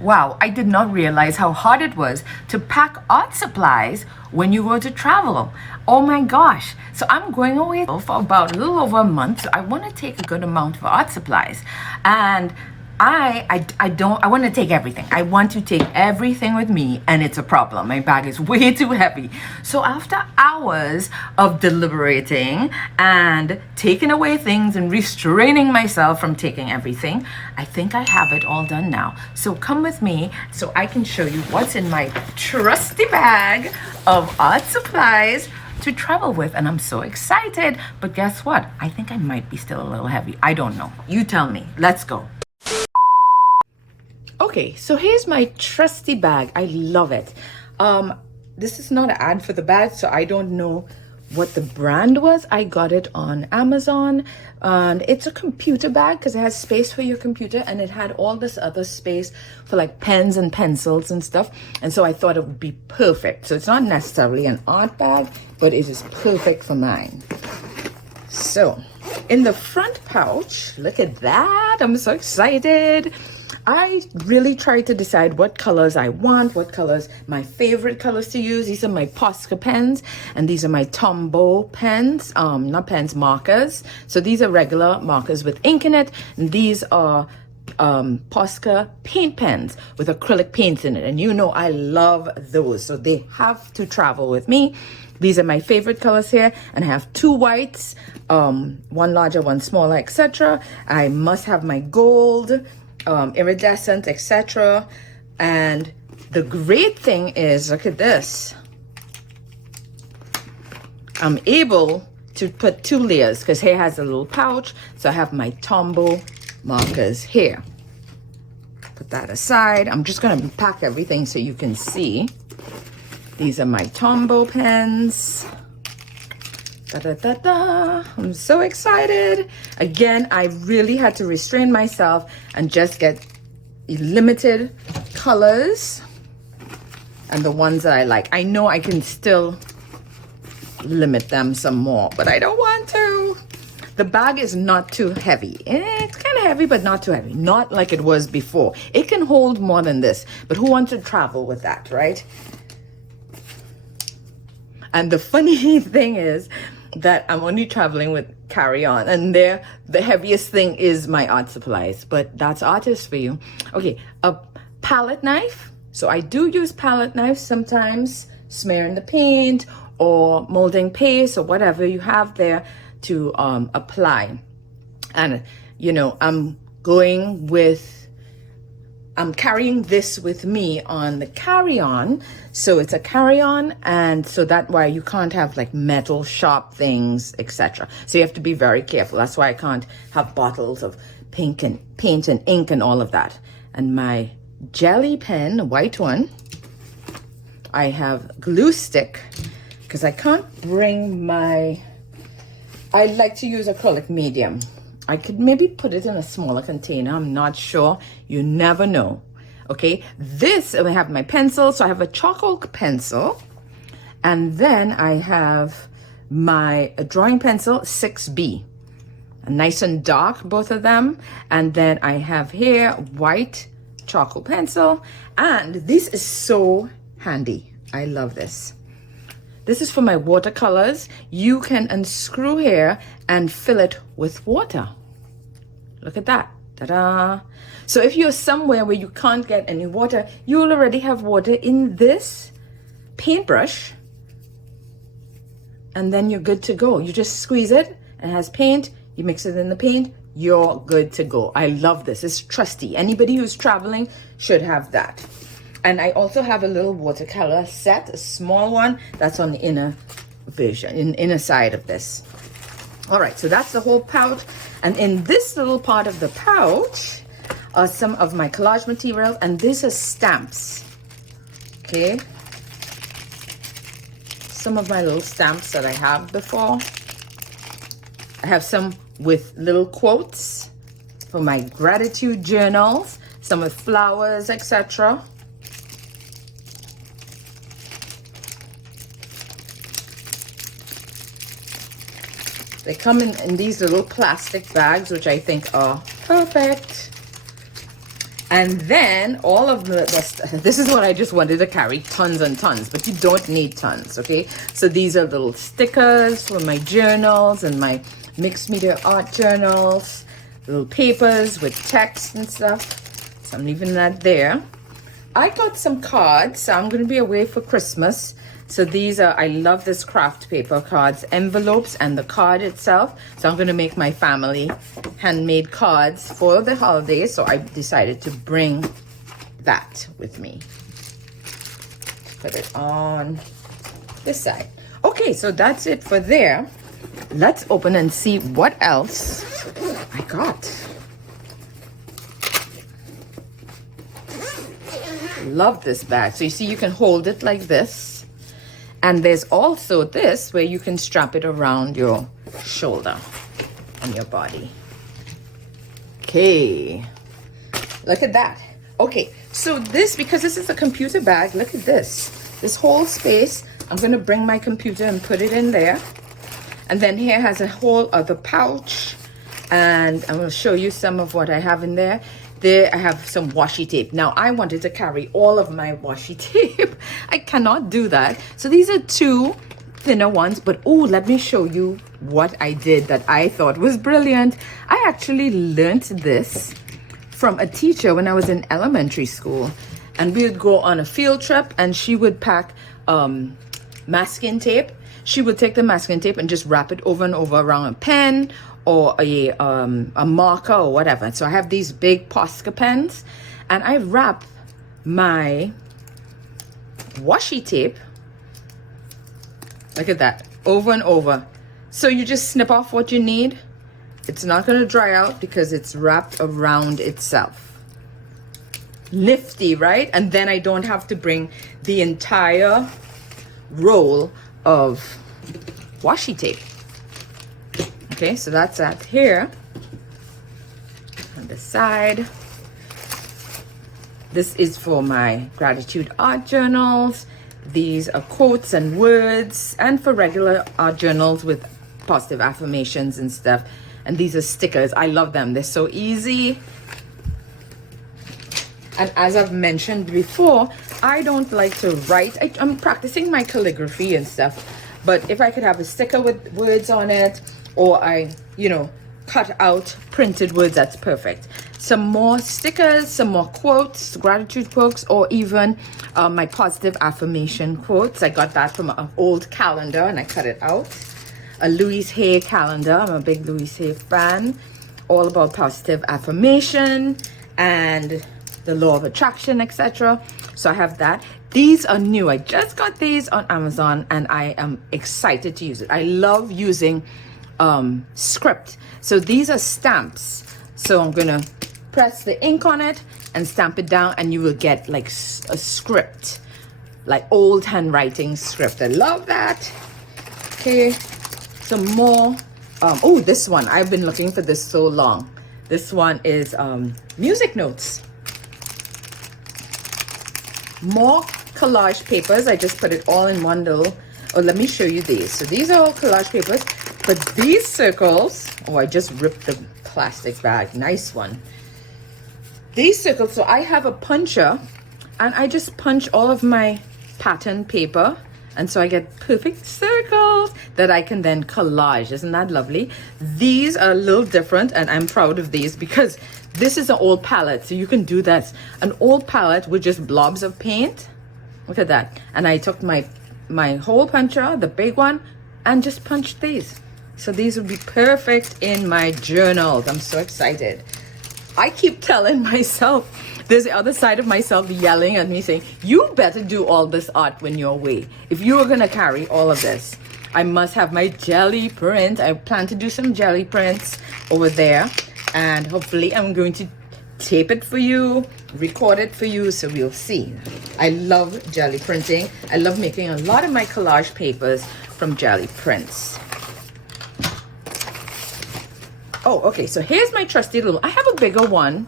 Wow, I did not realize how hard it was to pack art supplies when you go to travel. Oh my gosh. So I'm going away for about a little over a month. So I want to take a good amount of art supplies. And I want to take everything. I want to take everything with me, and it's a problem. My bag is way too heavy. So after hours of deliberating and taking away things and restraining myself from taking everything, I think I have it all done now. So come with me so I can show you what's in my trusty bag of art supplies to travel with, and I'm so excited. But guess what? I think I might be still a little heavy. I don't know. You tell me. Let's go. Okay, so here's my trusty bag. I love it. This is not an ad for the bag, so I don't know what the brand was. I got it on Amazon, and it's a computer bag because it has space for your computer, and it had all this other space for like pens and pencils and stuff. And so I thought it would be perfect. So it's not necessarily an art bag, but it is perfect for mine. So in the front pouch, look at that. I'm so excited. I really tried to decide what colors I want, what colors, my favorite colors to use. These are my Posca pens, and these are my Tombow pens, not pens, markers. So these are regular markers with ink in it, and these are Posca paint pens with acrylic paints in it. And you know I love those, so they have to travel with me. These are my favorite colors here, and I have two whites, one larger, one smaller, etc. I must have my gold, iridescent, etc. And the great thing is, look at this. I'm able to put two layers because here has a little pouch. So I have my Tombow markers here. Put that aside. I'm just going to pack everything so you can see. These are my Tombow pens. Da, da, da, da. I'm so excited. Again, I really had to restrain myself and just get limited colors and the ones that I like. I know I can still limit them some more, but I don't want to. The bag is not too heavy. It's kind of heavy, but not too heavy. Not like it was before. It can hold more than this, but who wants to travel with that, right? And the funny thing is that I'm only traveling with carry-on, and there the heaviest thing is my art supplies, but that's artist for you. Okay, a palette knife. So I do use palette knives sometimes, smearing the paint or molding paste or whatever you have there to apply. And you know, I'm carrying this with me on the carry-on. So it's a carry-on, and so that why you can't have like metal sharp things, etc. So you have to be very careful. That's why I can't have bottles of paint and ink and all of that. And my jelly pen, a white one. I have glue stick because I can't bring my, I like to use acrylic medium. I could maybe put it in a smaller container. I'm not sure. You never know. Okay, this, I have my pencil. So I have a charcoal pencil. And then I have my drawing pencil, 6B. Nice and dark, both of them. And then I have here white charcoal pencil. And this is so handy. I love this. This is for my watercolors. You can unscrew here and fill it with water. Look at that. Ta-da! So if you're somewhere where you can't get any water, you'll already have water in this paintbrush. And then you're good to go. You just squeeze it, and it has paint. You mix it in the paint, you're good to go. I love this. It's trusty. Anybody who's traveling should have that. And I also have a little watercolor set, a small one that's on the inner version, inner side of this. All right, so that's the whole pouch. And in this little part of the pouch are some of my collage materials, and these are stamps. Okay. Some of my little stamps that I have before. I have some with little quotes for my gratitude journals, some with flowers, etc. They come in these little plastic bags, which I think are perfect. And then all of this is what I just wanted to carry, tons and tons, but you don't need tons, okay? So these are little stickers for my journals and my mixed media art journals, little papers with text and stuff. So I'm leaving that there. I got some cards. So I'm going to be away for Christmas. So these are, I love this craft paper cards, envelopes and the card itself. So I'm going to make my family handmade cards for the holidays. So I decided to bring that with me. Put it on this side. Okay, so that's it for there. Let's open and see what else I got. Love this bag. So you see, you can hold it like this. And there's also this where you can strap it around your shoulder and your body. Okay, look at that. Okay, so this, because this is a computer bag, look at this whole space. I'm going to bring my computer and put it in there. And then here has a whole other pouch. And I'm going to show you some of what I have in there. There I have some washi tape. Now I wanted to carry all of my washi tape. I cannot do that. So these are two thinner ones, but oh, let me show you what I did that I thought was brilliant. I actually learned this from a teacher when I was in elementary school, and we would go on a field trip and she would pack masking tape. She would take the masking tape and just wrap it over and over around a pen or a marker or whatever. So I have these big Posca pens, and I wrap my washi tape, look at that, over and over. So you just snip off what you need. It's not going to dry out because it's wrapped around itself. Nifty, right? And then I don't have to bring the entire roll of washi tape. Okay, so that's that here. On the side, this is for my gratitude art journals. These are quotes and words, and for regular art journals with positive affirmations and stuff. And these are stickers. I love them. They're so easy. And as I've mentioned before, I don't like to write. I'm practicing my calligraphy and stuff. But if I could have a sticker with words on it, or I, cut out printed words, that's perfect. Some more stickers, some more quotes, gratitude quotes, or even my positive affirmation quotes. I got that from an old calendar and I cut it out. A Louise Hay calendar. I'm a big Louise Hay fan. All about positive affirmation and the law of attraction, etc. So I have that. These are new. I just got these on Amazon and I am excited to use it. I love using script. So these are stamps. So I'm gonna press the ink on it and stamp it down, and you will get like a script, like old handwriting script. I love that. Okay, some more. Oh, this one, I've been looking for this so long. This one is music notes. More collage papers. I just put it all in one little. Oh, let me show you these. So these are all collage papers, but these circles, oh, I just ripped the plastic bag. Nice one. These circles, so I have a puncher and I just punch all of my pattern paper, and so I get perfect circles that I can then collage. Isn't that lovely? These are a little different, and I'm proud of these because this is an old palette, so you can do that. An old palette with just blobs of paint. Look at that. And I took my hole puncher, the big one, and just punched these. So these would be perfect in my journals. I'm so excited. I keep telling myself, there's the other side of myself yelling at me saying, you better do all this art when you're away. If you are going to carry all of this, I must have my jelly print. I plan to do some jelly prints over there. And hopefully I'm going to tape it for you, record it for you, so we'll see. I love jelly printing. I love making a lot of my collage papers from jelly prints. Oh, okay, so here's my trusty little, I have a bigger one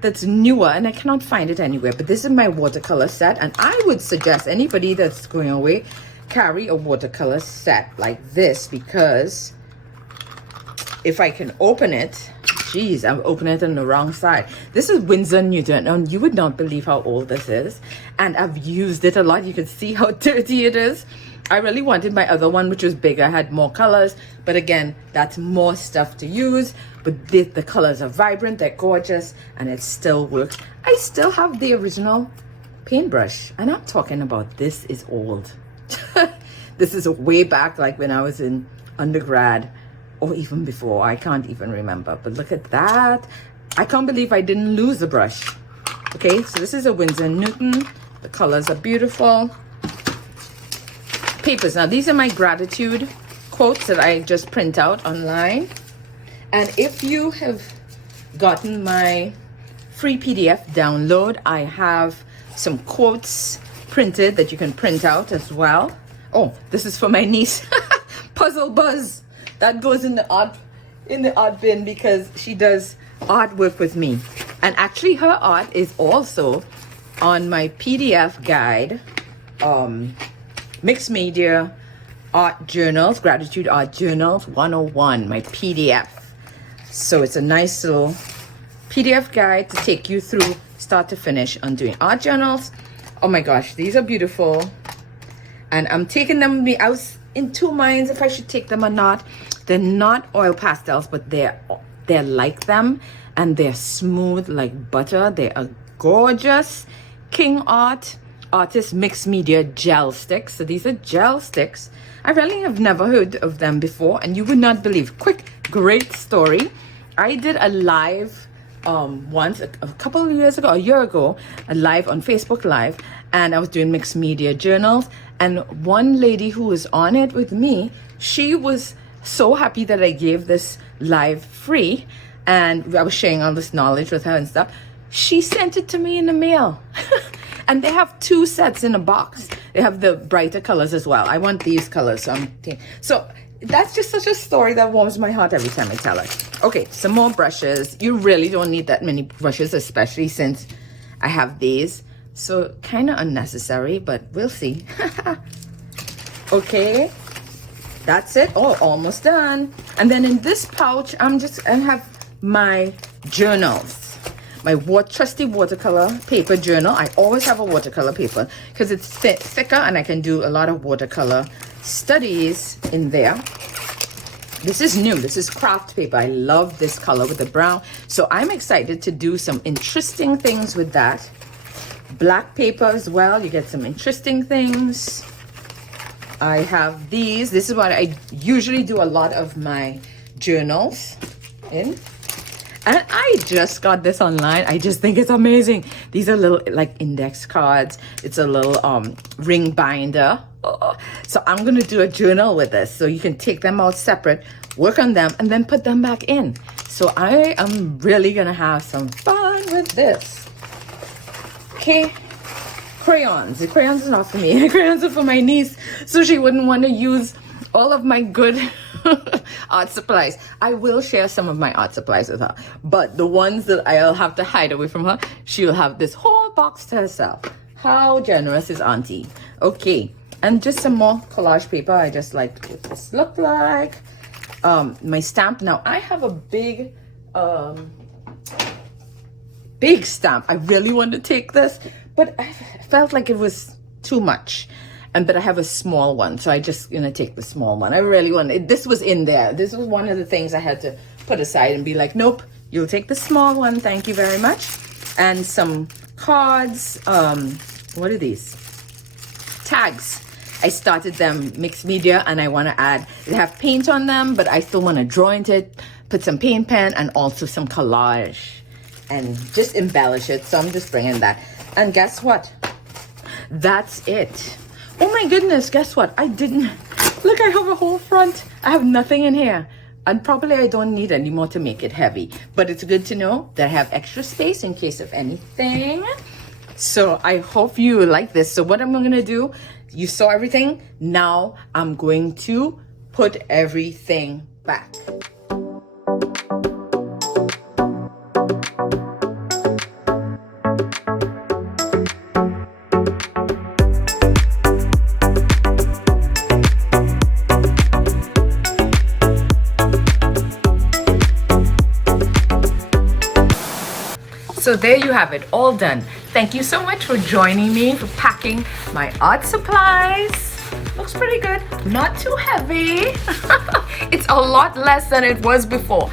that's newer and I cannot find it anywhere, but this is my watercolor set, and I would suggest anybody that's going away carry a watercolor set like this, because if I can open it, jeez, I'm opening it on the wrong side. This is Winsor Newton, and you would not believe how old this is. And I've used it a lot. You can see how dirty it is. I really wanted my other one, which was bigger, had more colors. But again, that's more stuff to use. But the colors are vibrant, they're gorgeous, and it still works. I still have the original paintbrush. And I'm talking about this is old. This is way back, like when I was in undergrad. Or even before, I can't even remember. But look at that. I can't believe I didn't lose the brush. Okay, so this is a Winsor Newton. The colors are beautiful. Papers. Now, these are my gratitude quotes that I just print out online. And if you have gotten my free PDF download, I have some quotes printed that you can print out as well. Oh, this is for my niece. Puzzle Buzz. That goes in the art bin because she does artwork with me. And actually her art is also on my PDF guide, Mixed Media Art Journals, Gratitude Art Journals 101, my PDF. So it's a nice little PDF guide to take you through start to finish on doing art journals. Oh my gosh, these are beautiful. And I'm taking them, I was in two minds if I should take them or not. They're not oil pastels, but they're like them, and they're smooth like butter. They are gorgeous. King Art Artist Mixed Media Gel Sticks. So these are gel sticks. I really have never heard of them before, and you would not believe. Quick, great story. I did a live once, a couple of years ago, a year ago, a live on Facebook Live, and I was doing mixed media journals, and one lady who was on it with me, she was so happy that I gave this live free, and I was sharing all this knowledge with her and stuff. She sent it to me in the mail. And they have two sets in a box. They have the brighter colors as well. I want these colors, so that's just such a story that warms my heart every time I tell it. Okay, some more brushes. You really don't need that many brushes, especially since I have these. So kind of unnecessary, but we'll see. Okay, that's it. Oh, almost done. And then in this pouch, I have my journals, my trusty watercolor paper journal. I always have a watercolor paper because it's thicker and I can do a lot of watercolor studies in there. This is new. This is craft paper. I love this color with the brown. So I'm excited to do some interesting things with that. Black paper as well. You get some interesting things. I have these. This is what I usually do a lot of my journals in. And I just got this online. I just think it's amazing. These are little like index cards. It's a little ring binder. Oh, so I'm going to do a journal with this. So you can take them out separate, work on them, and then put them back in. So I am really going to have some fun with this. Okay. Crayons. The crayons are not for me. The crayons are for my niece. So she wouldn't want to use all of my good art supplies. I will share some of my art supplies with her. But the ones that I'll have to hide away from her, she'll have this whole box to herself. How generous is Auntie? Okay. And just some more collage paper. I just like what this look like. My stamp. Now I have a big stamp. I really want to take this, but I felt like it was too much. But I have a small one, so I just gonna take the small one. I really want it. This was in there. This was one of the things I had to put aside and be like, nope, you'll take the small one. Thank you very much. And some cards. What are these? Tags. I started them mixed media, and I want to add. They have paint on them, but I still want to draw into it, put some paint pen, and also some collage, and just embellish it. So I'm just bringing that. And guess what? That's it. Oh my goodness, guess what? I didn't, look, I have a whole front. I have nothing in here. And probably I don't need any more to make it heavy. But it's good to know that I have extra space in case of anything. So I hope you like this. So what I'm going to do, you saw everything. Now I'm going to put everything back. So there you have it, all done. Thank you so much for joining me for packing my art supplies. Looks pretty good, not too heavy. It's a lot less than it was before.